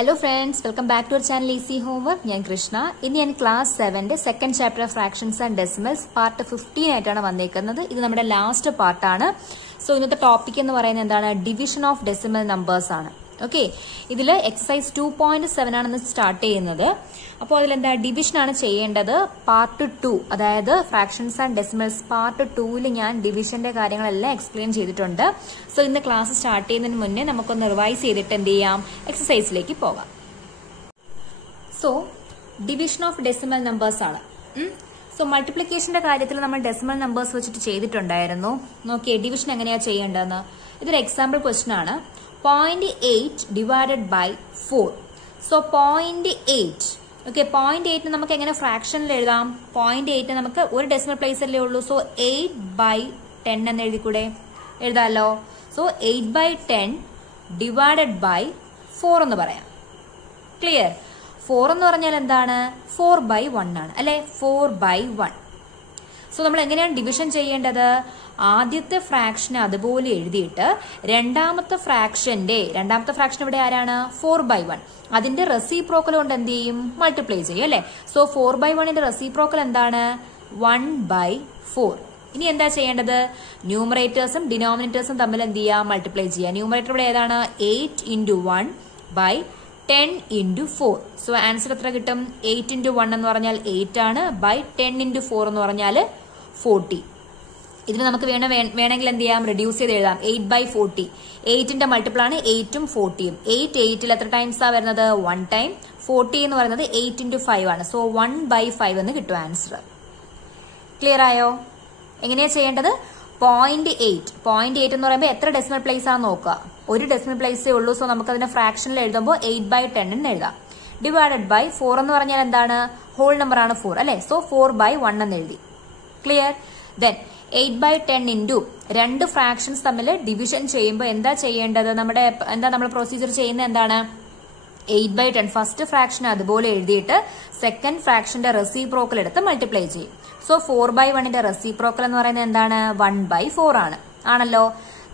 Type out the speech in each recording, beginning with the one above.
Hello friends, welcome back to our channel Easy Homework. I am Krishna. In class 7, second chapter of fractions and decimals, part 15 ആയിട്ടാണ് വന്നേക്കുന്നത്. ഇത് നമ്മുടെ last പാർട്ടാണ്. So ഇന്നത്തെ topic എന്ന് പറയുന്നത് എന്താണ്? ഡിവിഷൻ ഓഫ് ഡെസിമൽ നമ്പേഴ്സ് ആണ്. ഓക്കെ, ഇതിൽ എക്സസൈസ് 2.7 ആണ് സ്റ്റാർട്ട് ചെയ്യുന്നത്. അപ്പോൾ അതിലെന്താ ഡിവിഷൻ ആണ് ചെയ്യേണ്ടത്. പാർട്ട് 2, അതായത് ഫ്രാക്ഷൻസ് ആൻഡ് ഡെസിമൽസ് പാർട്ട് 2ൽ ഞാൻ ഡിവിഷന്റെ കാര്യങ്ങളെല്ലാം എക്സ്പ്ലെയിൻ ചെയ്തിട്ടുണ്ട്. സോ ഇന്ന് ക്ലാസ് സ്റ്റാർട്ട് ചെയ്യുന്നതിന് മുന്നേ നമുക്കൊന്ന് റിവൈസ് ചെയ്തിട്ട് എന്ത് ചെയ്യാം, എക്സസൈസിലേക്ക് പോകാം. So division of decimal numbers ആണ്. സോ മൾട്ടിപ്ലിക്കേഷന്റെ കാര്യത്തിൽ നമ്മൾ ഡെസിമൽ നമ്പേഴ്സ് വെച്ചിട്ട് ചെയ്തിട്ടുണ്ടായിരുന്നു. നോക്കിയേ ഡിവിഷൻ എങ്ങനെയാ ചെയ്യേണ്ടതെന്ന്. ഇതൊരു എക്സാമ്പിൾ ക്വസ്റ്റ്യൻ ആണ്. 0.8 divided by 4. So 0.8. Okay, 0.8 നമുക്ക് എങ്ങനെ ഫ്രാക്ഷനിൽ എഴുതാം? 0.8 നമുക്ക് ഒരു ഡെസിമൽ പ്ലേസ് അല്ലേ ഉള്ളൂ. സോ 8/10 എന്ന് എഴുതിക്കൂടെ? എഴുതാമല്ലോ. സോ 8/10 divided by 4 എന്ന് പറയാം. ക്ലിയർ? 4 എന്ന് പറഞ്ഞാൽ എന്താണ്? 4/1 ആണ് അല്ലെ? 4/1. സോ നമ്മൾ എങ്ങനെയാണ് ഡിവിഷൻ ചെയ്യേണ്ടത്? ആദ്യത്തെ ഫ്രാക്ഷൻ അതുപോലെ എഴുതിയിട്ട് രണ്ടാമത്തെ ഫ്രാക്ഷൻ ഇവിടെ ആരാണ്? 4/1. അതിന്റെ റെസിപ്രോക്കൽ കൊണ്ട് എന്ത് ചെയ്യും? മൾട്ടിപ്ലൈ ചെയ്യും അല്ലെ? സോ 4/1ന്റെ റെസിപ്രോക്കൽ എന്താണ്? 1/4. ഇനി എന്താ ചെയ്യേണ്ടത്? ന്യൂമറേറ്റേഴ്സും ഡിനോമിനേറ്റേഴ്സും തമ്മിൽ എന്ത് ചെയ്യുക? മൾട്ടിപ്ലൈ ചെയ്യുക. ന്യൂമറേറ്റർ ഇവിടെ ഏതാണ്? 8 × 1/10 × 4. സോ ആൻസർ എത്ര കിട്ടും? 8 × 1 എന്ന് പറഞ്ഞാൽ 8 ആണ്. 10 × 4 എന്ന് പറഞ്ഞാൽ 40. ഇതിന് നമുക്ക് വേണമെങ്കിൽ എന്ത് ചെയ്യാം? റെഡ്യൂസ് ചെയ്ത് എഴുതാം. 8/40. 8ന്റെ മൾട്ടിപ്പിൾ ആണ് 8ഉം 40യും. 8 എത്ര ടൈംസ് ആ വരുന്നത്? 1 ടൈം. 40 എന്ന് പറയുന്നത് 8 × 5 ആണ്. സോ 1/5 എന്ന് കിട്ടും ആൻസർ. ക്ലിയർ ആയോ? എങ്ങനെയാ ചെയ്യേണ്ടത്? 0.8 എന്ന് പറയുമ്പോൾ എത്ര ഡെസിമൽ പ്ലേസ് ആണെന്ന് നോക്കുക. ഒരു ഡെസിമൽ പ്ലേസേ ഉള്ളൂ. സോ നമുക്ക് അതിനെ ഫ്രാക്ഷനിൽ എഴുതുമ്പോൾ 8/10 എന്ന് എഴുതാം. ഡിവൈഡഡ് ബൈ 4 എന്ന് പറഞ്ഞാൽ എന്താണ്? ഹോൾ നമ്പർ ആണ് 4 അല്ലെ? സോ 4/1 എന്ന് എഴുതി. ക്ലിയർ? ദെൻ 8/10 ഇൻറ്റു രണ്ട് ഫ്രാക്ഷൻസ് തമ്മിൽ ഡിവിഷൻ ചെയ്യുമ്പോൾ എന്താ ചെയ്യേണ്ടത്? നമ്മൾ പ്രൊസീജിയർ ചെയ്യുന്നത് എന്താണ്? 8/10 ഫസ്റ്റ് ഫ്രാക്ഷൻ അതുപോലെ എഴുതിയിട്ട് സെക്കൻഡ് ഫ്രാക്ഷന്റെ റെസിപ്രോക്കൽ എടുത്ത് മൾട്ടിപ്ലൈ ചെയ്യും. സോ 4/1ന്റെ റെസിപ്രോക്കൽ എന്ന് പറയുന്നത് എന്താണ്? 1/4 ആണ്. ആണല്ലോ.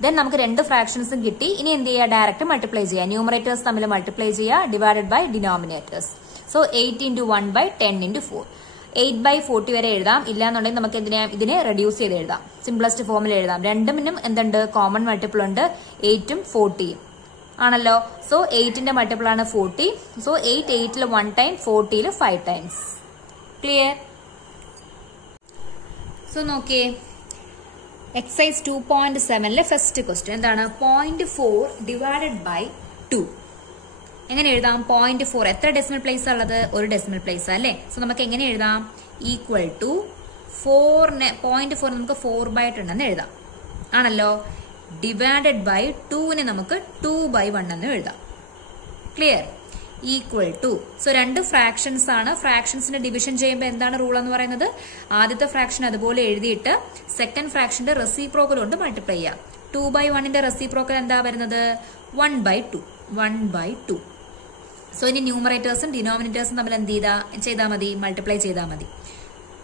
ദെൻ നമുക്ക് രണ്ട് ഫ്രാക്ഷൻസും കിട്ടി. ഇനി എന്ത് ചെയ്യുക? ഡയറക്റ്റ് മൾട്ടിപ്ലൈ ചെയ്യുക. ന്യൂമറേറ്റേഴ്സ് തമ്മിൽ മൾട്ടിപ്ലൈ ചെയ്യുക. Divided by denominators. സോ 8 × 1/10 × 4. 8/40 വരെ എഴുതാം. ഇല്ലാന്നുണ്ടെങ്കിൽ നമുക്ക് ഇതിനെ റെഡ്യൂസ് ചെയ്ത് എഴുതാം. സിംപ്ലസ്റ്റ് ഫോമിൽ എഴുതാം. രണ്ടുമിനും എന്തുണ്ട്? കോമൺ മൾട്ടിപ്പിൾ ഉണ്ട്. 8ഉം 40യും ആണല്ലോ. സോ 8ന്റെ മൾട്ടിപ്പിൾ ആണ് 40. സോ 8ൽ 1 ടൈം, 40ൽ 5 ടൈംസ്. ക്ലിയർ? സോ നോക്കിയേ, എക്സസൈസ് 2.7ലെ ഫസ്റ്റ് ക്വസ്റ്റ്യൻ എന്താണ്? 0.4 divided by 2. എങ്ങനെ എഴുതാം? 0.4 എത്ര ഡെസിമൽ പ്ലേസ് ഉള്ളത്? ഒരു ഡെസിമൽ പ്ലേസ് അല്ലേ? സോ നമുക്ക് എങ്ങനെ എഴുതാം? ഈക്വൽ ടു 0.4 നമുക്ക് 4/10 എന്ന് എഴുതാം. ആണല്ലോ. ഡിവൈഡഡ് ബൈ 2നെ നമുക്ക് 2/1 എന്ന് എഴുതാം. ക്ലിയർ? Equal to. സോ രണ്ട് ഫ്രാക്ഷൻസ് ആണ്. ഫ്രാക്ഷൻസിന്റെ ഡിവിഷൻ ചെയ്യുമ്പോൾ എന്താണ് റൂൾ എന്ന് പറയുന്നത്? ആദ്യത്തെ ഫ്രാക്ഷൻ അതുപോലെ എഴുതിയിട്ട് സെക്കൻഡ് ഫ്രാക്ഷന്റെ റെസിപ്രോക്കൽ കൊണ്ട് മൾട്ടിപ്ലൈ ചെയ്യാം. 2/1ന്റെ റെസിപ്രോക്കൽ എന്താ വരുന്നത്? 1/2. സോ ഇനി ന്യൂമറേറ്റേഴ്സും ഡിനോമിനേറ്റേഴ്സും തമ്മിൽ എന്ത് ചെയ്താൽ മതി? മൾട്ടിപ്ലൈ ചെയ്താൽ മതി.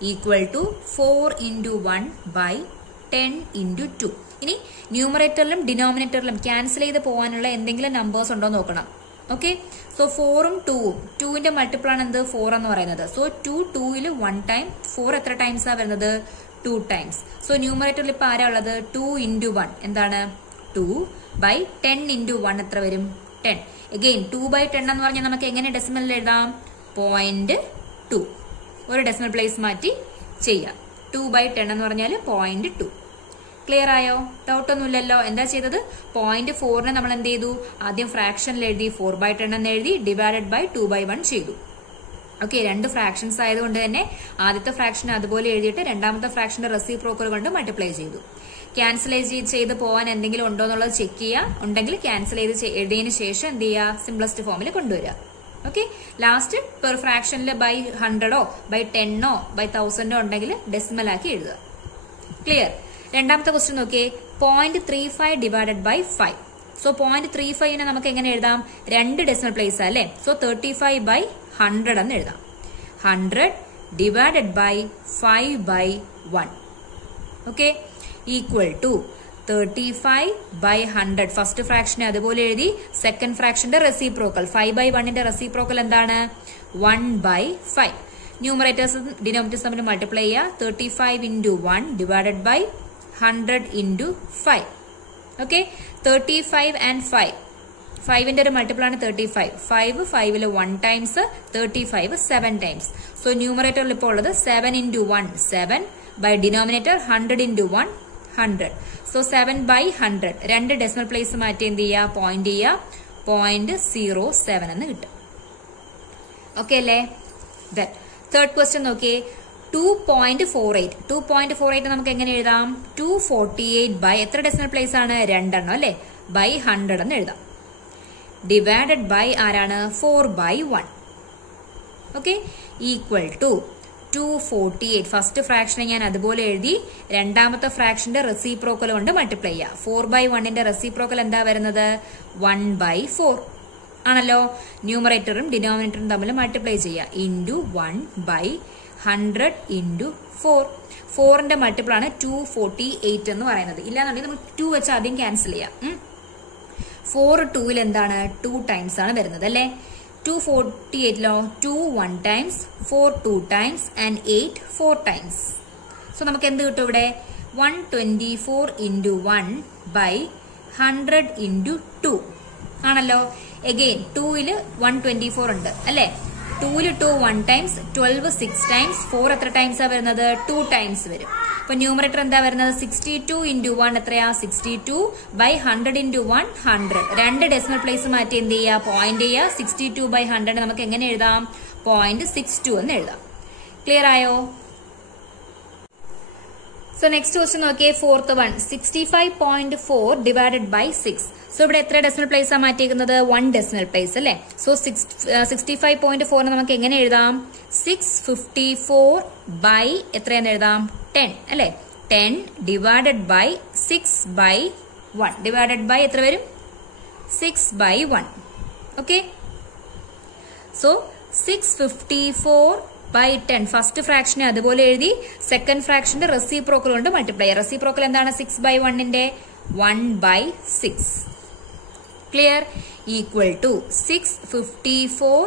Equal to 4 × 1/10 × 2. ഇനി ന്യൂമറേറ്ററിലും ഡിനോമിനേറ്ററിലും ക്യാൻസൽ ചെയ്ത് പോകാനുള്ള എന്തെങ്കിലും നമ്പേഴ്സ് ഉണ്ടോ നോക്കണം. ഓക്കെ. സോ 4ഉം 2ഉം 2ന്റെ മൾട്ടിപ്പിൾ ആണ് എന്ത്? 4 എന്ന് പറയുന്നത്. So 2ൽ 1 time. 4 എത്ര ടൈംസ് ആ വരുന്നത്? 2 ടൈംസ്. സോ ന്യൂമറേറ്ററിൽ ഇപ്പൊ ആരാ ഉള്ളത്? 2 × 1 എന്താണ്? 2/10 × 1 എത്ര വരും? 10. അഗെയിൻ 2/10 എന്ന് പറഞ്ഞാൽ നമുക്ക് എങ്ങനെ ഡെസിമലിൽ എഴുതാം? 0.2. ഒരു ഡെസിമൽ പ്ലേസ് മാറ്റി ചെയ്യാം. 2/10 എന്ന് പറഞ്ഞാൽ 0.2. ക്ലിയർ ആയോ? ഡൗട്ട് ഒന്നുമില്ലല്ലോ. എന്താ ചെയ്തത്? 0.4നെ നമ്മൾ എന്ത് ചെയ്തു? ആദ്യം ഫ്രാക്ഷനിൽ എഴുതി 4/10 എന്ന് എഴുതി. ഡിവൈഡഡ് ബൈ 2/1 ചെയ്തു. ഓക്കെ, രണ്ട് ഫ്രാക്ഷൻസ് ആയതുകൊണ്ട് തന്നെ ആദ്യത്തെ ഫ്രാക്ഷൻ അതുപോലെ എഴുതിയിട്ട് രണ്ടാമത്തെ ഫ്രാക്ഷന്റെ റെസിപ്രോക്കൽ കൊണ്ട് മൾട്ടിപ്ലൈ ചെയ്തു. ക്യാൻസൽ ചെയ്ത് പോകാൻ എന്തെങ്കിലും ഉണ്ടോ എന്നുള്ളത് ചെക്ക് ചെയ്യുക. ഉണ്ടെങ്കിൽ ക്യാൻസൽ എഴുതിയതിനു ശേഷം എന്ത് ചെയ്യുക? സിംപ്ലസ്റ്റ് ഫോമിൽ കൊണ്ടുവരിക. ഓക്കെ. ലാസ്റ്റ് പെർ ഫ്രാക്ഷനിൽ ബൈ 100ഓ ബൈ 10ഓ ബൈ 1000ഓ ഉണ്ടെങ്കിൽ ഡെസിമൽ ആക്കി എഴുതുക. ക്ലിയർ? രണ്ടാമത്തെ ക്വസ്റ്റ്യൻ നോക്കിയേ. 0.35 divided by 5. സോ 0.35നെ നമുക്ക് എങ്ങനെ എഴുതാം? രണ്ട് ഡെസിമൽ പ്ലേസ് അല്ലേ? സോ 35/100 എന്ന് എഴുതാം. 100 divided by 5/1. Okay. Equal to 35/100. First ഫ്രാക്ഷനെ അതുപോലെ എഴുതി. സെക്കൻഡ് ഫ്രാക്ഷന്റെ റെസിപ്രോക്കൽ 5/1ന്റെ റെസിപ്രോക്കൽ എന്താണ്? 1/5. ന്യൂമറേറ്റേഴ്സും ഡിനോമിനേറ്റേഴ്സും തമ്മിൽ മൾട്ടിപ്ലൈ ചെയ്യുക. 35 into 1 divided by 100 into 5. Okay, 35 and 5. 5ന്റെ ഒരു മൾട്ടിപ്പിൾ ആണ് 35. 5 1 ടൈംസ്, 35 7 ടൈംസ്. സോ ന്യൂമറേറ്ററിൽ ഇപ്പോൾ ഉള്ളത് 7 into 1 7 by denominator 100 into 1 100. So 7/100. 2 decimal place മാറ്റി എന്ത് ചെയ്യുക? പോയിന്റ് ചെയ്യുക. 0.07 എന്ന് കിട്ടും. ഓക്കെ അല്ലേ? തേർഡ് ക്വസ്റ്റ്യൻ നോക്കിയേ. 2.48. 2.48 നമുക്ക് എങ്ങനെ എഴുതാം? 248 by എത്ര ഡെസിമൽ പ്ലേസ് ആണ്? 2 എണ്ണം അല്ലേ? by 100 എന്ന് എഴുതാം. ഡിവൈഡഡ് ബൈ ആരാണ്? 4/1. Okay, equal to 248. ഫസ്റ്റ് ഫ്രാക്ഷനെ ഞാൻ അതുപോലെ എഴുതി. രണ്ടാമത്തെ ഫ്രാക്ഷന്റെ റെസിപ്രോക്കൽ കൊണ്ട് മൾട്ടിപ്ലൈ ചെയ്യുക. 4/1ന്റെ റെസിപ്രോക്കൽ എന്താ വരുന്നത്? 1/4 ആണല്ലോ. ന്യൂമറേറ്ററും ഡിനോമിനേറ്ററും തമ്മിൽ മൾട്ടിപ്ലൈ ചെയ്യുക. Into 1/100 into 4. 4ന്റെ മൾട്ടിപ്പിൾ ആണ് 248 എന്ന് പറയുന്നത്. ഇല്ലാന്നുണ്ടെങ്കിൽ നമുക്ക് 2 വെച്ച് ആദ്യം ക്യാൻസൽ ചെയ്യാം. 4 2ൽ എന്താണ്? 2 ടൈംസ് ആണ് വരുന്നത് അല്ലേ? 248ലോ 2 1 times, 4 2 times and 8 4 times. So നമുക്ക് എന്ത് കിട്ടും ഇവിടെ? 124 into 1/100 into 2 ആണല്ലോ. എഗെയിൻ 2ൽ 124 ഉണ്ട് അല്ലേ? 2ൽ 2 1 ടൈംസ്, 12 6 ടൈംസ്, 4 എത്ര ടൈംസാ വരുന്നത്? 2 ടൈംസ് വരും. അപ്പൊ ന്യൂമറേറ്റർ എന്താ വരുന്നത്? 62 into 1 എത്രയാ? 62/100 into 1 100. 2 ഡെസിമൽ പ്ലേസ് മാറ്റി എന്ത് ചെയ്യുക? പോയിന്റ് ചെയ്യുക. 62/100 നമുക്ക് എങ്ങനെ എഴുതാം? 0.62 എന്ന് എഴുതാം. ക്ലിയർ ആയോ? സോ നെക്സ്റ്റ് ക്വസ്റ്റ്യൻ നോക്കിയേ. Fourth one. 65.4 divided by 6. So ഇവിടെ എത്ര ഡെസിമൽ പ്ലേസ് ആ മാറ്റിയിരിക്കുന്നത്? 1 ഡെസിമൽ പ്ലേസ് അല്ലേ? സോ 65.4 നമുക്ക് എങ്ങനെ എഴുതാം? 654 by എത്രയെന്ന് എഴുതാം? 10 അല്ലേ? 10 divided by 6/1. ഡിവൈഡഡ് ബൈ എത്ര വരും? 6/1. Okay, so 654/10. ഫസ്റ്റ് ഫ്രാക്ഷനെ അതുപോലെ എഴുതി. സെക്കൻഡ് ഫ്രാക്ഷന്റെ റെസിപ്രോക്കൽ കൊണ്ട് മൾട്ടിപ്ലൈ. റെസിപ്രോക്കൽ എന്താണ്? 6/1ന്റെ 1/6. Clear? Equal to 654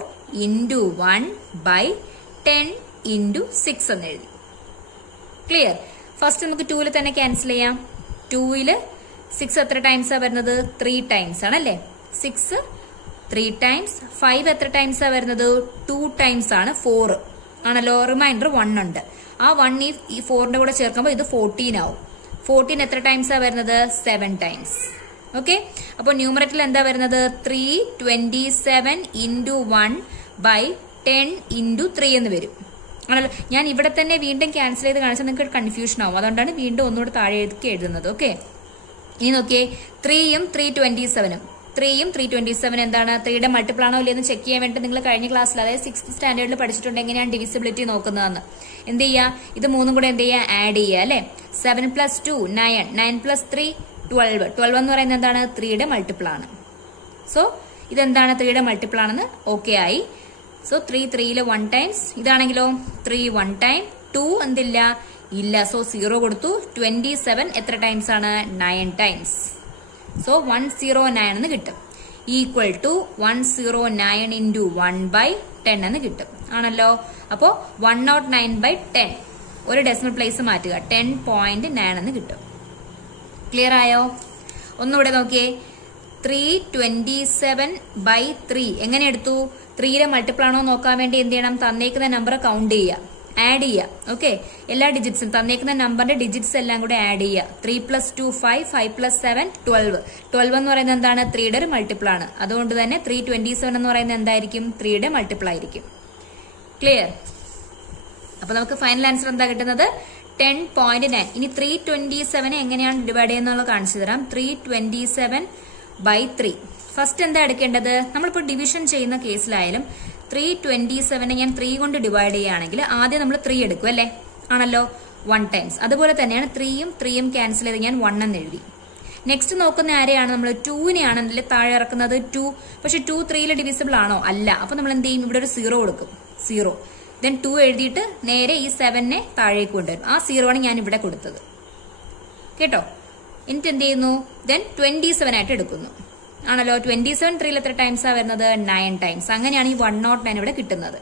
into 1/10 into 6 എന്ന് എഴുതി. ക്ലിയർ? ഫസ്റ്റ് നമുക്ക് 2ൽ തന്നെ ക്യാൻസൽ ചെയ്യാം. 2ൽ 6 എത്ര ടൈംസാ വരുന്നത്? 3 ടൈംസ് ആണല്ലേ? 6 3 ടൈംസ്. 5 എത്ര ടൈംസാ വരുന്നത്? 2 ടൈംസ് ആണ്. 4 ആണല്ലോ. റിമൈൻഡർ 1 ഉണ്ട്. ആ 1 ഈ 4ന്റെ കൂടെ ചേർക്കുമ്പോൾ ഇത് 14 ആവും. 14 എത്ര ടൈംസാ വരുന്നത്? 7 ടൈംസ്. ഓക്കെ, അപ്പൊ ന്യൂമറേറ്ററിൽ എന്താ വരുന്നത്? 327 into 1/10 into 3 എന്ന് വരും ആണല്ലോ. ഞാൻ ഇവിടെ തന്നെ വീണ്ടും ക്യാൻസൽ ചെയ്ത് കാണിച്ചാൽ നിങ്ങൾക്ക് കൺഫ്യൂഷൻ ആവും. അതുകൊണ്ടാണ് വീണ്ടും ഒന്നുകൂടെ താഴെ എഴുതുന്നത്. ഓക്കെ, ഇനി നോക്കിയേ. 3യും 327ഉം 3യും 327 എന്താണ്? 3യുടെ മൾട്ടിപ്പിൾ ആണോ ഇല്ലെന്ന് ചെക്ക് ചെയ്യാൻ വേണ്ടി നിങ്ങൾ കഴിഞ്ഞ ക്ലാസ്സിൽ, അതായത് 6th സ്റ്റാൻഡേർഡിൽ പഠിച്ചിട്ടുണ്ട് എങ്ങനെയാണ് ഡിവിസിബിലിറ്റി നോക്കുന്നതെന്ന്. എന്ത് ചെയ്യുക? ഇത് മൂന്നും കൂടെ എന്ത് ചെയ്യുക? ആഡ് ചെയ്യുക അല്ലെ? 7 + 2 9, 9 + 3 12. 12 എന്ന് പറയുന്നത് എന്താണ്? 3യുടെ മൾട്ടിപ്പിൾ ആണ്. സോ ഇതെന്താണ്? 3യുടെ മൾട്ടിപ്പിൾ ആണെന്ന് ഓക്കെ ആയി. സോ 3 3ൽ 1 ടൈംസ്. ഇതാണെങ്കിലോ 3 1 ടൈം. 2 എന്തില്ല? ഇല്ല. സോ 0 കൊടുത്തു. 27 എത്ര ടൈംസ് ആണ്? 9 ടൈംസ്. സോ 109 എന്ന് കിട്ടും. ഈക്വൽ ടു 109 into 1/10 എന്ന് കിട്ടും ആണല്ലോ. അപ്പോ 109/10 ഒരു ഡെസിമൽ പ്ലേസ് മാറ്റുക. 10.9 എന്ന് കിട്ടും. ക്ലിയർ ആയോ? ഒന്നുകൂടെ നോക്കിയേ. 327/3 എങ്ങനെ എടുത്തു? 3യുടെ മൾട്ടിപ്പിൾ ആണോ നോക്കാൻ വേണ്ടി എന്ത് ചെയ്യണം? തന്നേക്കുന്ന നമ്പർ കൗണ്ട് ചെയ്യുക, ആഡ് ചെയ്യുക. ഓക്കെ, എല്ലാ ഡിജിറ്റ്സും തന്നേക്കുന്ന നമ്പറിന്റെ ഡിജിറ്റ്സ് എല്ലാം കൂടെ ആഡ് ചെയ്യുക. 3 + 2 5, 5 + 7 12. 12 എന്ന് പറയുന്നത് എന്താണ്? 3യുടെ ഒരു മൾട്ടിപ്പിൾ ആണ്. അതുകൊണ്ട് തന്നെ 327 എന്ന് പറയുന്നത് എന്തായിരിക്കും? 3യുടെ മൾട്ടിപ്പിൾ ആയിരിക്കും. ക്ലിയർ? അപ്പൊ നമുക്ക് ഫൈനൽ ആൻസർ എന്താ കിട്ടുന്നത്? 10.9. ഇനി 327 എങ്ങനെയാണ് ഡിവൈഡ് ചെയ്യുന്നത് കാണിച്ചു തരാം. 327/3. ഫസ്റ്റ് എന്താ എടുക്കേണ്ടത്? നമ്മളിപ്പോൾ ഡിവിഷൻ ചെയ്യുന്ന കേസിലായാലും 327 ഞാൻ 3 കൊണ്ട് ഡിവൈഡ് ചെയ്യുകയാണെങ്കിൽ ആദ്യം നമ്മൾ 3 എടുക്കും അല്ലേ? ആണല്ലോ, 1 ടൈംസ്. അതുപോലെ തന്നെയാണ് 3യും 3യും ക്യാൻസൽ ചെയ്ത് ഞാൻ 1 എന്ന് എഴുതി. നെക്സ്റ്റ് നോക്കുന്ന ആരെയാണ്? നമ്മൾ 2നെയാണെങ്കിൽ താഴെ ഇറക്കുന്നത് 2. പക്ഷെ 2 3യിൽ ഡിവിസിബിൾ ആണോ? അല്ല. അപ്പൊ നമ്മൾ എന്ത് ചെയ്യും? ഇവിടെ ഒരു 0 കൊടുക്കും. 0 ദെൻ 2 എഴുതിയിട്ട് നേരെ ഈ 7നെ താഴേക്ക് കൊണ്ടുവരും. ആ 0 ആണ് ഞാൻ ഇവിടെ കൊടുത്തത്. കേട്ടോ? എന്നിട്ട് എന്ത് ചെയ്യുന്നു, ദെൻ 27 ആയിട്ട് എടുക്കുന്നു ആണല്ലോ. 27 3 എത്ര ടൈംസാ വരുന്നത്, 9 ടൈംസ്. അങ്ങനെയാണ് ഈ 109 ഇവിടെ കിട്ടുന്നത്.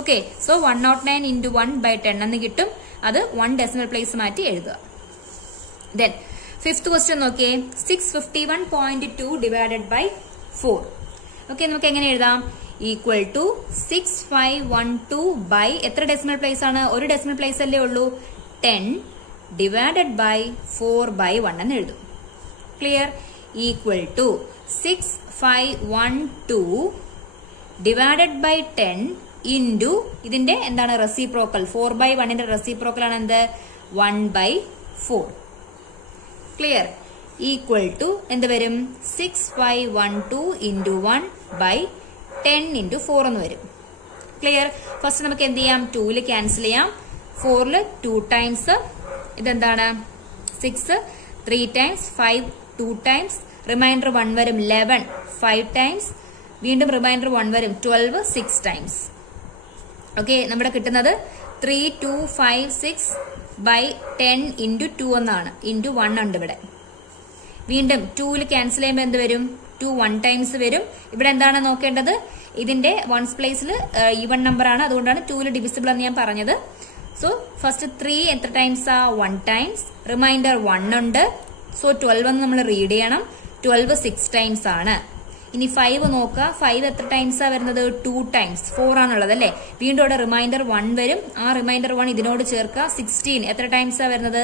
ഓക്കെ, സോ 109 into 1/10 എന്ന് കിട്ടും. അത് 1 ഡെസിമൽ പ്ലേസ് മാറ്റി എഴുതുക. ദെൻ 5th ക്വസ്റ്റ്യൻ നോക്കിയേ, 651.2 ഡിവൈഡഡ് ബൈ 4. ഓക്കെ, നമുക്ക് എങ്ങനെ എഴുതാം, ഈക്വൽ ടു 6512 ബൈ എത്ര ഡെസിമൽ പ്ലേസ് ആണ്, ഒരു ഡെസിമൽ പ്ലേസ് അല്ലേ ഉള്ളൂ, 10 ഡിവൈഡഡ് ബൈ 4/1 എന്ന് എഴുതും. Clear? Equal to 6512 divided by 10 into ഇതിന്റെ എന്താണ് റെസിപ്രോക്കൽ, 4/1ന്റെ റെസിപ്രോക്കൽ ആണ് എന്ത്, 1/4. ക്ലിയർ? ഈക്വൽ ടു എന്ത് വരും, 6512 ഇൻറ്റു 1/10 ഇൻറ്റു 4 എന്ന് വരും. ക്ലിയർ? ഫസ്റ്റ് നമുക്ക് എന്ത് ചെയ്യാം, 2 ക്യാൻസൽ ചെയ്യാം, 4 2 ടൈംസ്, ഇതെന്താണ് 6 3 ടൈംസ്, 5 2 ടൈംസ്, റിമൈൻഡർ 1 വരും 11 5 ടൈംസ്, വീണ്ടും റിമൈൻഡർ 1 വരും 12 6 ടൈംസ്. ഓക്കെ, നമ്മുടെ കിട്ടുന്നത് 3256/10 ഇൻറ്റു 2 എന്നാണ്, ഇൻറ്റു 1 ഉണ്ട് ഇവിടെ. വീണ്ടും 2 ക്യാൻസൽ ചെയ്യുമ്പോൾ എന്ത് വരും, 2 1 ടൈംസ് വരും. ഇവിടെ എന്താണ് നോക്കേണ്ടത്, ഇതിന്റെ വൺസ് പ്ലേസിൽ ഈവൺ നമ്പർ ആണ്, അതുകൊണ്ടാണ് 2 ഡിവിസിബിൾ എന്ന് ഞാൻ പറഞ്ഞത്. സോ ഫസ്റ്റ് 3 എത്ര ടൈംസ് ആ, 1 ടൈംസ്, റിമൈൻഡർ 1 ഉണ്ട്. സോ 12 എന്ന് നമ്മൾ റീഡ് ചെയ്യണം, 12 6 ടൈംസ് ആണ്. ഇനി 5 നോക്കുക, 5 എത്ര ടൈംസാ വരുന്നത്, 2 ടൈംസ്, 4 ആണുള്ളത് അല്ലെ. വീണ്ടും ഇവിടെ റിമൈൻഡർ 1 വരും, ആ റിമൈൻഡർ 1 ഇതിനോട് ചേർക്കുക, 16 എത്ര ടൈംസാ വരുന്നത്,